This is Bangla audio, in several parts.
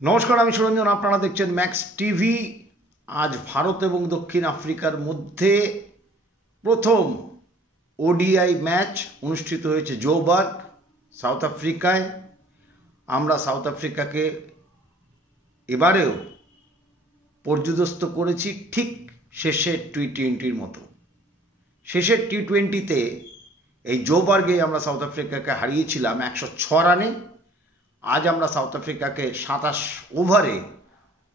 নমস্কার, আমি সুরঞ্জন। আপনারা দেখছেন ম্যাক্স টিভি। আজ ভারত এবং দক্ষিণ আফ্রিকার মধ্যে প্রথম ওডিআই ম্যাচ অনুষ্ঠিত হয়েছে জোবার্গ, সাউথ আফ্রিকায়। আমরা সাউথ আফ্রিকাকে এবারেও পর্যুদস্ত করেছি ঠিক শেষের টি-20 মতো। শেষের টি-20তে এই জোবার্গে আমরা সাউথ আফ্রিকাকে হারিয়েছিলাম 106 রানে। আজ আমরা সাউথ আফ্রিকাকে 27 ওভারে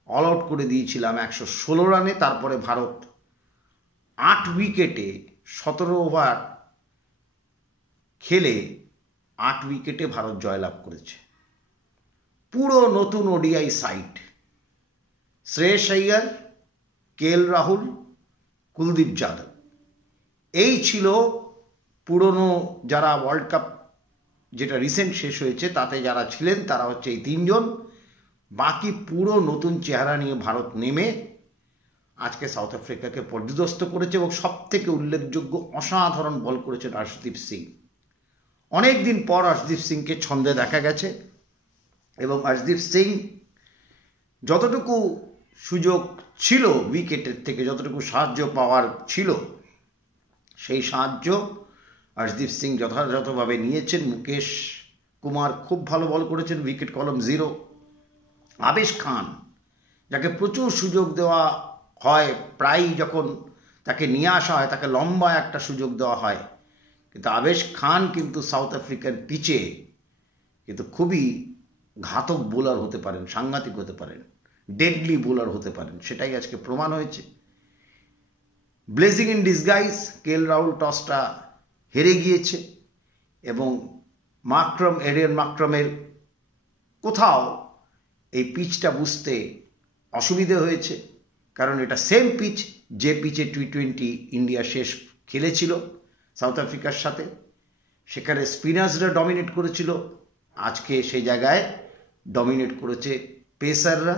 অল আউট করে দিয়েছিলাম 116 রানে। তারপরে ভারত 8 উইকেটে 17 ওভার খেলে 8 উইকেটে ভারত জয়লাভ করেছে। পুরো নতুন ODI side. Shreyas Iyer, KL Rahul, Kuldeep Yadav, এই ছিল পুরনো যারা ওয়ার্ল্ড কাপ যেটা রিসেন্ট শেষ হয়েছে তাতে যারা ছিলেন তারা হচ্ছে এই তিনজন। বাকি পুরো নতুন চেহারা নিয়ে ভারত নেমে আজকে সাউথ আফ্রিকাকে পর্যুদস্ত করেছে এবং সব থেকে উল্লেখযোগ্য অসাধারণ বল করেছেন আর্শদীপ সিং। অনেক দিন পর আর্শদীপ সিংকে ছন্দে দেখা গেছে এবং আর্শদীপ সিং যতটুকু সুযোগ ছিল উইকেটের থেকে, যতটুকু সাহায্য পাওয়ার ছিল, সেই সাহায্য আর্শদীপ সিং যথাযথভাবে নিয়েছেন। মুকেশ কুমার খুব ভালো বল করেছেন, উইকেট কলম 0। আবেশ খান, যাকে প্রচুর সুযোগ দেওয়া হয়, প্রায়ই যখন তাকে নিয়ে আসা হয় তাকে লম্বা একটা সুযোগ দেওয়া হয়, কিন্তু আবেশ খান কিন্তু সাউথ আফ্রিকার পিচে কিন্তু খুবই ঘাতক বোলার হতে পারেন, সাংঘাতিক হতে পারেন, ডেডলি বোলার হতে পারেন। সেটাই আজকে প্রমাণ হয়েছে। Blessing in disguise KL Rahul টসটা হেরে গিয়েছে এবং এরিয়ান মাকরামের কোথাও এই পিচটা বুঝতে অসুবিধে হয়েছে, কারণ এটা সেম পিচ যে পিচে টি-20 ইন্ডিয়া শেষ খেলেছিল সাউথ আফ্রিকার সাথে। সেখানে স্পিনার্সরা ডমিনেট করেছিল, আজকে সেই জায়গায় ডমিনেট করেছে পেসাররা।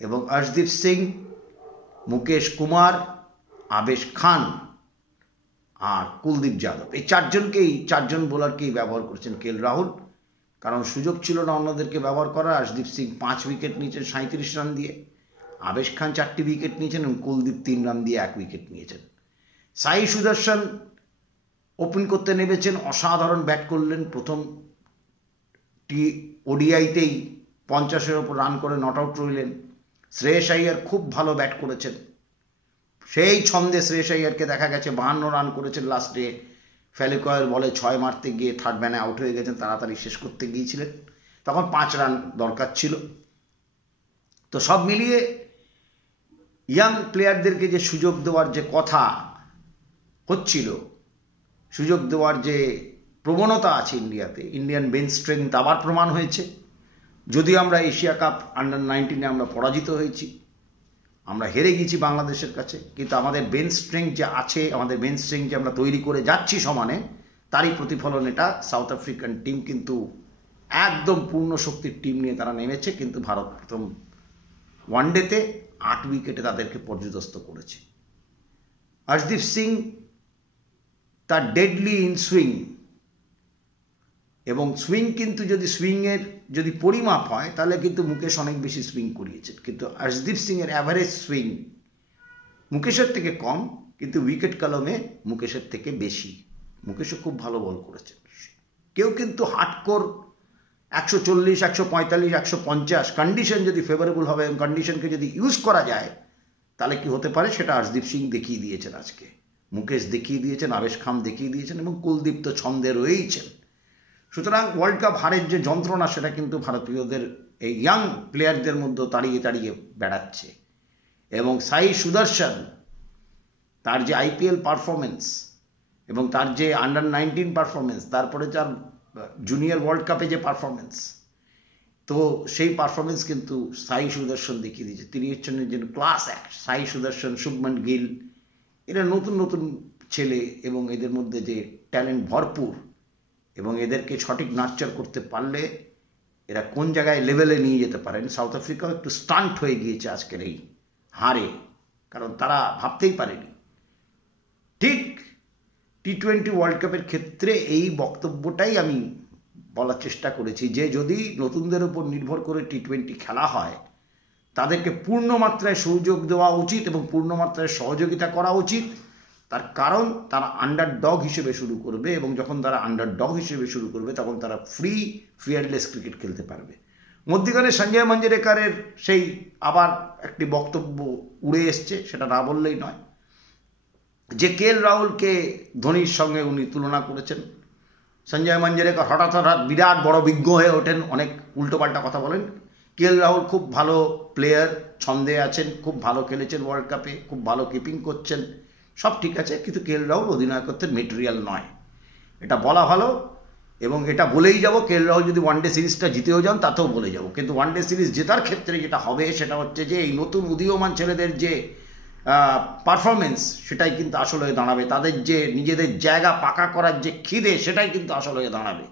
এবং আর্শদীপ সিং, মুকেশ কুমার, আবেশ খান আর কুলদীপ যাদব, এই চারজন বোলারকেই ব্যবহার করেছেন কেএল রাহুল, কারণ সুযোগ ছিল না অন্যদেরকে ব্যবহার করার। আর্শদীপ সিং 5 উইকেট নিয়েছেন 37 রান দিয়ে, আবেশ খান 4টি উইকেট নিয়েছেন এবং কুলদীপ 3 রান দিয়ে 1 উইকেট নিয়েছেন। সাই সুদর্শন ওপেন করতে নেমেছেন, অসাধারণ ব্যাট করলেন। প্রথম ওডিআইতেই 50-এর ওপর রান করে নট আউট রইলেন। শ্রেয়স আইয়ার খুব ভালো ব্যাট করেছেন, সেই ছন্দে শ্রেয়স আইয়ারকে দেখা গেছে 52 রান করেছেন লাস্টে। ফ্যালিকয়ের বলে 6 মারতে গিয়ে থার্ড ম্যানে আউট হয়ে গেছেন, তাড়াতাড়ি শেষ করতে গিয়েছিলেন, তখন 5 রান দরকার ছিল। তো সব মিলিয়ে ইয়াং প্লেয়ারদেরকে যে সুযোগ দেওয়ার যে কথা হচ্ছিল, সুযোগ দেওয়ার যে প্রবণতা আছে ইন্ডিয়াতে, ইন্ডিয়ান বেঞ্চ স্ট্রেংথ আবার প্রমাণ হয়েছে। যদিও আমরা এশিয়া কাপ আন্ডার-19 আমরা পরাজিত হয়েছি, আমরা হেরে গেছি বাংলাদেশের কাছে, কিন্তু আমাদের বেঞ্চ স্ট্রেংথ যে আছে, আমাদের বেঞ্চ স্ট্রেংথ যে আমরা তৈরি করে যাচ্ছি সমানে, তারই প্রতিফলন এটা। সাউথ আফ্রিকান টিম কিন্তু একদম পূর্ণ শক্তির টিম নিয়ে তারা নেমেছে, কিন্তু ভারত প্রথম ওয়ানডেতে 8 উইকেটে তাদেরকে পর্যুদস্ত করেছে। আর্শদীপ সিং তার ডেডলি ইন সুইং, এবং সুইং কিন্তু সুইংয়ের যদি পরিমাপ হয় তাহলে কিন্তু মুকেশ অনেক বেশি সুইং করিয়েছেন, কিন্তু আর্শদীপ সিংয়ের অ্যাভারেজ সুইং মুকেশের থেকে কম, কিন্তু উইকেট কলমে মুকেশের থেকে বেশি। মুকেশও খুব ভালো বল করেছেন। কেউ কিন্তু হার্ডকোর 140, 145, 150 কন্ডিশন যদি ফেভারেবল হবে এবং কন্ডিশনকে যদি ইউজ করা যায় তাহলে কি হতে পারে সেটা আর্শদীপ সিং দেখিয়ে দিয়েছেন আজকে, মুকেশ দেখিয়ে দিয়েছেন, আবেশ খান দেখিয়ে দিয়েছেন এবং কুলদীপ তো ছন্দে রয়েইছেন। সুতরাং ওয়ার্ল্ড কাপ হারের যে যন্ত্রণা সেটা কিন্তু ভারতীয়দের এই ইয়াং প্লেয়ারদের মধ্যে তাড়িয়ে বেড়াচ্ছে। এবং সাই সুদর্শন, তার যে আইপিএল পারফরমেন্স এবং তার যে আন্ডার-19 পারফরমেন্স, তারপরে যার জুনিয়র ওয়ার্ল্ড কাপে যে পারফরমেন্স, তো সেই পারফরমেন্স কিন্তু সাই সুদর্শন দেখিয়ে দিয়েছে। তিনি হচ্ছেন যে ক্লাস অ্যাক্ট। সাই সুদর্শন, শুভমান গিল, এরা নতুন নতুন ছেলে এবং এদের মধ্যে যে ট্যালেন্ট ভরপুর, এবং এদেরকে সঠিক নার্চার করতে পারলে এরা কোন জায়গায় লেভেলে নিয়ে যেতে পারেন। সাউথ আফ্রিকাও একটু স্টান্ট হয়ে গিয়েছে আজকের এই হারে, কারণ তারা ভাবতেই পারেনি। ঠিক টি-20 ওয়ার্ল্ড কাপের ক্ষেত্রে এই বক্তব্যটাই আমি বলার চেষ্টা করেছি যে যদি নতুনদের উপর নির্ভর করে টি-20 খেলা হয় তাদেরকে পূর্ণ মাত্রায় সুযোগ দেওয়া উচিত এবং পূর্ণ মাত্রায় সহযোগিতা করা উচিত। তার কারণ তারা আন্ডারডগ হিসেবে শুরু করবে এবং যখন তারা আন্ডারডগ হিসেবে শুরু করবে তখন তারা ফিয়ারলেস ক্রিকেট খেলতে পারবে। মধ্যিখানে সঞ্জয় মঞ্জরেকরের সেই আবার একটি বক্তব্য উড়ে এসছে, সেটা না বললেই নয়, যে কে.এল. রাহুলকে ধোনির সঙ্গে উনি তুলনা করেছেন। সঞ্জয় মঞ্জরেকর হঠাৎ বিরাট বড় বিজ্ঞ হয়ে ওঠেন, অনেক উল্টোপাল্টা কথা বলেন। কে.এল. রাহুল খুব ভালো প্লেয়ার, ছন্দে আছেন, খুব ভালো খেলেছেন ওয়ার্ল্ড কাপে, খুব ভালো কিপিং করছেন, সব ঠিক আছে, কিন্তু কে.এল. রাহুল অধিনায়কত্বের মেটেরিয়াল নয়, এটা বলা ভালো। এবং এটা বলেই যাব, কে.এল. রাহুল যদি ওয়ানডে সিরিজটা জিতেও যান তাতেও বলে যাব। কিন্তু ওয়ানডে সিরিজ জেতার ক্ষেত্রে যেটা হবে সেটা হচ্ছে যে এই নতুন উদীয়মান ছেলেদের যে পারফরমেন্স সেটাই কিন্তু আসলে দাঁড়াবে, তাদের যে নিজেদের জায়গা পাকা করার যে খিদে সেটাই কিন্তু আসলে দাঁড়াবে।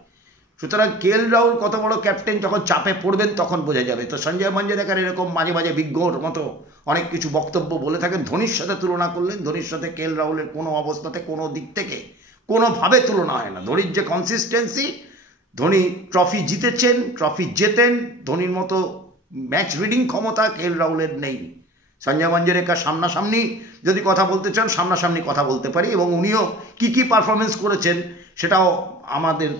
সুতরাং কে.এল. রাহুল কত বড় ক্যাপ্টেন যখন চাপে পড়বেন তখন বোঝা যাবে। তো সঞ্জয় মঞ্জরেকর এরকম মাঝে মাঝে বিজ্ঞর মতো অনেক কিছু বক্তব্য বলে থাকেন, ধোনির সাথে তুলনা করলেন। ধোনির সাথে কে.এল. রাহুলের কোনো অবস্থাতে কোনো দিক থেকে কোনোভাবে তুলনা হয় না। ধোনির যে কনসিস্টেন্সি, ধোনি ট্রফি জিতেছেন, ট্রফি জেতেন, ধোনির মতো ম্যাচ রিডিং ক্ষমতা কে.এল. রাহুলের নেই। সঞ্জয় মঞ্জরেকর সামনাসামনি যদি কথা বলতে চান সামনাসামনি কথা বলতে পারি, এবং উনিও কি পারফরমেন্স করেছেন সেটাও আমাদের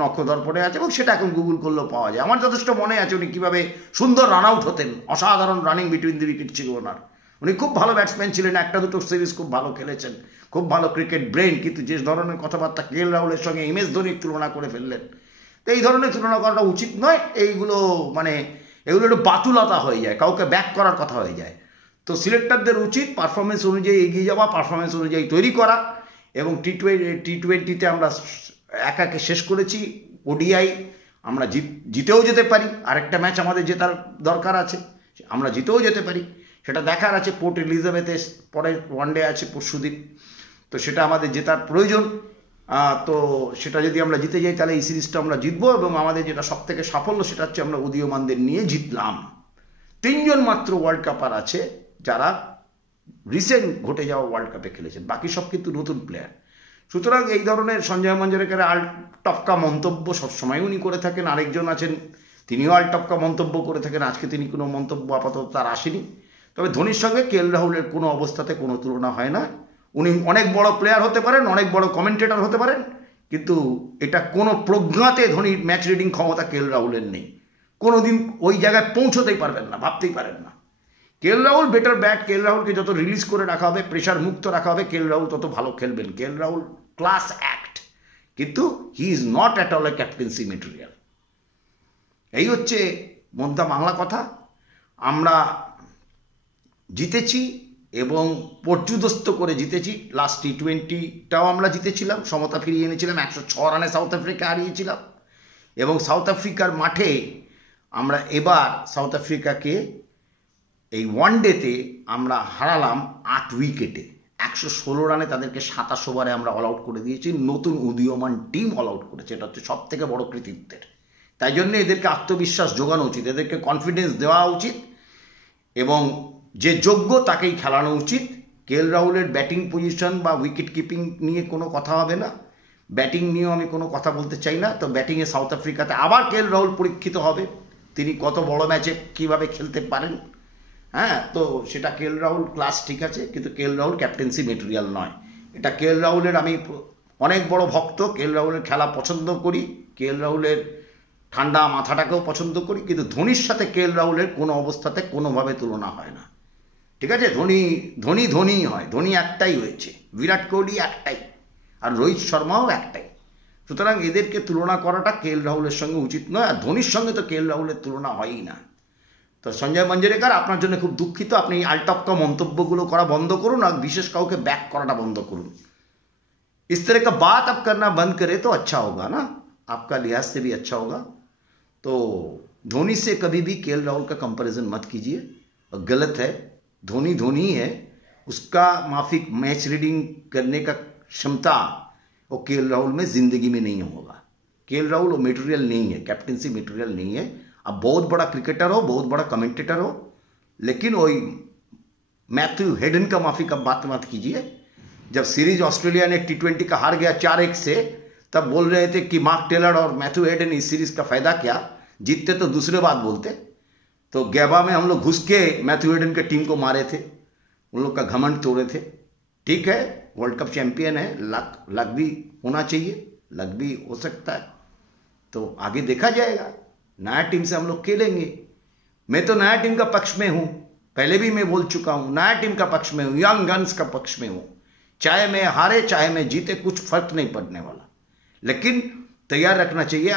নখদর্পণে আছে এবং সেটা এখন গুগল করলেও পাওয়া যায়। আমার যথেষ্ট মনে আছে উনি কীভাবে সুন্দর রান আউট হতেন, অসাধারণ রানিং বিটুইন দি উইকেট ছিল ওনার। উনি খুব ভালো ব্যাটসম্যান ছিলেন, একটা দুটো সিরিজ খুব ভালো খেলেছেন, খুব ভালো ক্রিকেট ব্রেন। কিন্তু যে ধরনের কথাবার্তা কে.এল. রাহুলের সঙ্গে এম.এস ধোনির তুলনা করে ফেললেন, তো এই ধরনের তুলনা করাটা উচিত নয়। এগুলো একটু বাতুলতা হয়ে যায়, কাউকে ব্যাক করার কথা হয়ে যায়। তো সিলেক্টরদের উচিত পারফরমেন্স অনুযায়ী এগিয়ে যাওয়া, পারফরমেন্স অনুযায়ী তৈরি করা। এবং টি-20-তে আমরা একে শেষ করেছি, ওডিআই আমরা জিতেও যেতে পারি, আরেকটা ম্যাচ আমাদের জেতার দরকার আছে, আমরা জিতেও যেতে পারি, সেটা দেখার আছে। পোর্ট এলিজাবেথে পরে ওয়ানডে আছে পরশুদিন, তো সেটা আমাদের জেতার প্রয়োজন। তো সেটা যদি আমরা জিতে যাই তাহলে এই সিরিজটা আমরা জিতবো, এবং আমাদের যেটা সব থেকে সাফল্য সেটা হচ্ছে আমরা উদীয়মানদের নিয়ে জিতলাম। 3 জন মাত্র ওয়ার্ল্ড কাপার আছে যারা রিসেন্ট ঘটে যাওয়া ওয়ার্ল্ড কাপে খেলেছেন, বাকি সব কিন্তু নতুন প্লেয়ার। সুতরাং এই ধরনের সঞ্জয় মঞ্জরেকরের আলটপকা মন্তব্য সবসময় উনি করে থাকেন। আরেকজন আছেন, তিনিও আলটপকা মন্তব্য করে থাকেন। আজকে তিনি কোনো মন্তব্য আপাতত তার আসেনি। তবে ধোনির সঙ্গে কে.এল. রাহুলের কোনো অবস্থাতে কোনো তুলনা হয় না। উনি অনেক বড় প্লেয়ার হতে পারেন, অনেক বড় কমেন্টেটর হতে পারেন, কিন্তু এটা কোনো প্রজ্ঞাতে ধোনির ম্যাচ রিডিং ক্ষমতা কে.এল. রাহুলের নেই। কোনোদিন ওই জায়গায় পৌঁছতেই পারবেন না, ভাবতেই পারেন না। KL. Rahul better bat, KL. রাহুলকে যত রিলিজ করে রাখা হবে, প্রেশার মুক্ত রাখা হবে, কে.এল. রাহুল তত ভালো খেলবেন। কে.এল. রাহুল ক্লাস অ্যাক্ট, কিন্তু he is not at all A captaincy material. এই হচ্ছে মধ্যা বাংলা কথা। আমরা জিতেছি এবং পর্যুদস্ত করে জিতেছি। লাস্ট টি-20টাও আমরা জিতেছিলাম, সমতা ফিরিয়ে এনেছিলাম, 106 রানে সাউথ আফ্রিকা হারিয়েছিলাম। এবং সাউথ আফ্রিকার মাঠে আমরা এবার সাউথ আফ্রিকাকে এই ওয়ানডেতে আমরা হারালাম 8 উইকেটে। 116 রানে তাদেরকে 27 ওভারে আমরা অল আউট করে দিয়েছি। নতুন উদীয়মান টিম অল আউট করেছে, এটা হচ্ছে সব থেকে বড় কৃতিত্বের। তাই জন্য এদেরকে আত্মবিশ্বাস যোগানো উচিত, এদেরকে কনফিডেন্স দেওয়া উচিত, এবং যে যোগ্য তাকেই খেলানো উচিত। কে.এল. রাহুলের ব্যাটিং পজিশন বা উইকেট কিপিং নিয়ে কোনো কথা হবে না, ব্যাটিং নিয়েও আমি কোনো কথা বলতে চাই না। তো ব্যাটিংয়ে সাউথ আফ্রিকাতে আবার কে.এল. রাহুল পরীক্ষিত হবে, তিনি কত বড় ম্যাচে কীভাবে খেলতে পারেন। হ্যাঁ, তো সেটা কে.এল. রাহুল ক্লাস ঠিক আছে, কিন্তু কে.এল. রাহুল ক্যাপ্টেন্সি মেটেরিয়াল নয়। এটা কে.এল. রাহুলের আমি অনেক বড় ভক্ত, কে.এল. রাহুলের খেলা পছন্দ করি, কে.এল. রাহুলের ঠান্ডা মাথাটাকেও পছন্দ করি, কিন্তু ধোনির সাথে কে.এল. রাহুলের কোনো অবস্থাতে কোনোভাবে তুলনা হয় না। ঠিক আছে, ধোনিই হয়, ধোনি একটাই হয়েছে, বিরাট কোহলি একটাই, আর রোহিত শর্মাও একটাই। সুতরাং এদেরকে তুলনা করাটা কে.এল. রাহুলের সঙ্গে উচিত নয়, আর ধোনির সঙ্গে তো কে.এল. রাহুলের তুলনা হয়ই না। তো সঞ্জয় মঞ্জরেকর, আপনার জন্য খুব দুঃখিত, আপনি আলটপকা মন্তব্যগুলো করা বন্ধ করুন, আর বিশেষ কাউকে ব্যাক করাটা বন্ধ করুন। इस तरह का बात आप करना बंद करें तो अच्छा होगा ना, आपका लिहाज से भी अच्छा होगा। तो धोनी से कभी भी के.एल. राहुल का कंपैरिजन मत कीजिए, और गलत है। धोनी है, उसका माफिक मैच रीडिंग करने का क्षमता वो के.एल. राहुल में जिंदगी में नहीं होगा। के.एल. राहुल वो मेटेरियल नहीं है, कैप्टेंसी मेटेरियल नहीं है। अब बहुत बड़ा क्रिकेटर हो, बहुत बड़ा कमेंटेटर हो, लेकिन वही मैथ्यू हेडन का माफिक अब बात मत कीजिए। जब सीरीज ऑस्ट्रेलिया ने टी-20 का हार गया 4-1 से, तब बोल रहे थे कि मार्क टेलर और मैथ्यू हेडन इस सीरीज का फायदा क्या, जीतते तो दूसरे बात बोलते। तो गैबा में हम लोग घुस के मैथ्यू हेडन के टीम को मारे थे, उन लोग का घमंड तोड़े थे। ठीक है, वर्ल्ड कप चैंपियन है, लक भी होना चाहिए, लक भी हो सकता है, तो आगे देखा जाएगा। नया टीम से हम लोग खेलेंगे। मैं तो नया टीम का पक्ष में हूं, पहले भी मैं बोल चुका हूं, नया टीम का पक्ष में हूं, यंग गन्स का पक्ष में हूं। चाहे मैं हारे चाहे मैं जीते, कुछ फर्क नहीं पड़ने वाला, लेकिन तैयार रखना चाहिए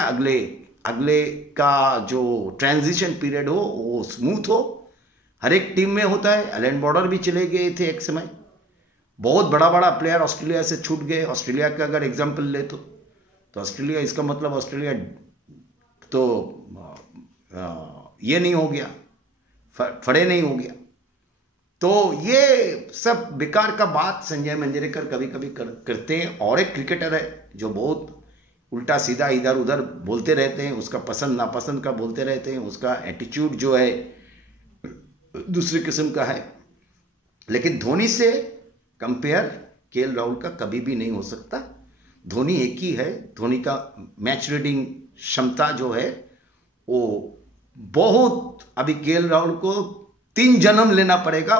अगले का जो ट्रांजिशन पीरियड हो वो स्मूथ हो। हर एक टीम में होता है। एलन बॉर्डर भी चले गए थे एक समय, बहुत बड़ा प्लेयर ऑस्ट्रेलिया से छूट गए। ऑस्ट्रेलिया का अगर एग्जाम्पल ले तो ऑस्ट्रेलिया, इसका मतलब ऑस्ट्रेलिया तो ये नहीं हो गया, फड़े नहीं हो गया। तो ये सब बेकार का बात संजय मंजरेकर कभी कभी करते हैं। और एक क्रिकेटर है जो बहुत उल्टा सीधा इधर उधर बोलते रहते हैं, उसका पसंद नापसंद का बोलते रहते हैं, उसका एटीट्यूड जो है दूसरे किस्म का है। लेकिन धोनी से कंपेयर केएल राहुल का कभी भी नहीं हो सकता। धोनी एक ही है। धोनी का मैच रीडिंग क्षमता जो है वो बहुत, अभी केएल राहुल को 3 जन्म लेना पड़ेगा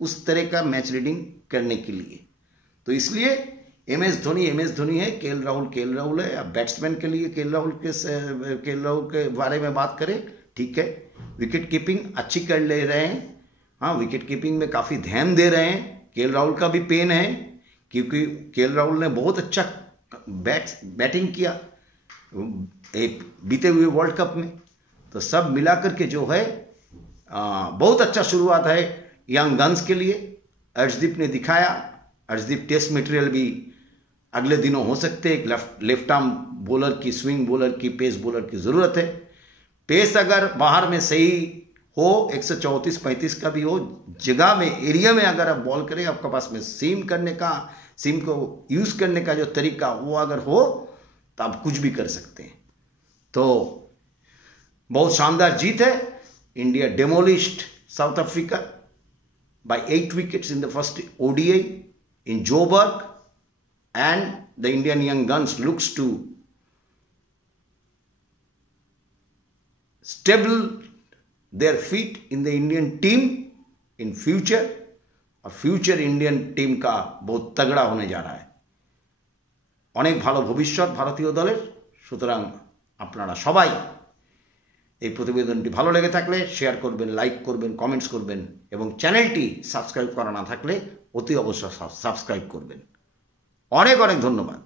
उस तरह का मैच रीडिंग करने के लिए। तो इसलिए एम एस धोनी है, केएल राहुल है। अब बैट्समैन के लिए केएल राहुल के बारे में बात करें, ठीक है, विकेट कीपिंग अच्छी कर ले रहे हैं। हाँ, विकेट कीपिंग में काफ़ी ध्यान दे रहे हैं। केएल राहुल का भी पेन है, क्योंकि केएल राहुल ने बहुत अच्छा बैटिंग किया एक बीते हुए वर्ल्ड कप में। तो सब मिलाकर के जो है बहुत अच्छा शुरुआत है यंग गन्स के लिए। अर्शदीप ने दिखाया। अर्शदीप टेस्ट मटेरियल भी अगले दिनों हो सकते हैं। एक लेफ्ट आर्म बॉलर की, स्विंग बॉलर की, पेस बॉलर की ज़रूरत है। पेस अगर बाहर में सही हो, 134-35 का भी हो, जगह में, एरिया में अगर आप बॉल करें, आपके पास में सीम को यूज़ करने का जो तरीका वो अगर हो तो आप कुछ भी कर सकते हैं। तो बहुत शानदार जीत है। India demolished South Africa by 8 wickets in the first ODI in Joburg, and the Indian young guns looks to stable their feet in the Indian team in future। और फ्यूचर इंडियन टीम का बहुत तगड़ा होने जा रहा है। অনেক ভালো ভবিষ্যৎ ভারতীয় দলের। সুতরাং আপনারা সবাই এই প্রতিবেদনটি ভালো লেগে থাকলে শেয়ার করবেন, লাইক করবেন, কমেন্টস করবেন এবং চ্যানেলটি সাবস্ক্রাইব করা না থাকলে অতি অবশ্যই সাবস্ক্রাইব করবেন। অনেক ধন্যবাদ।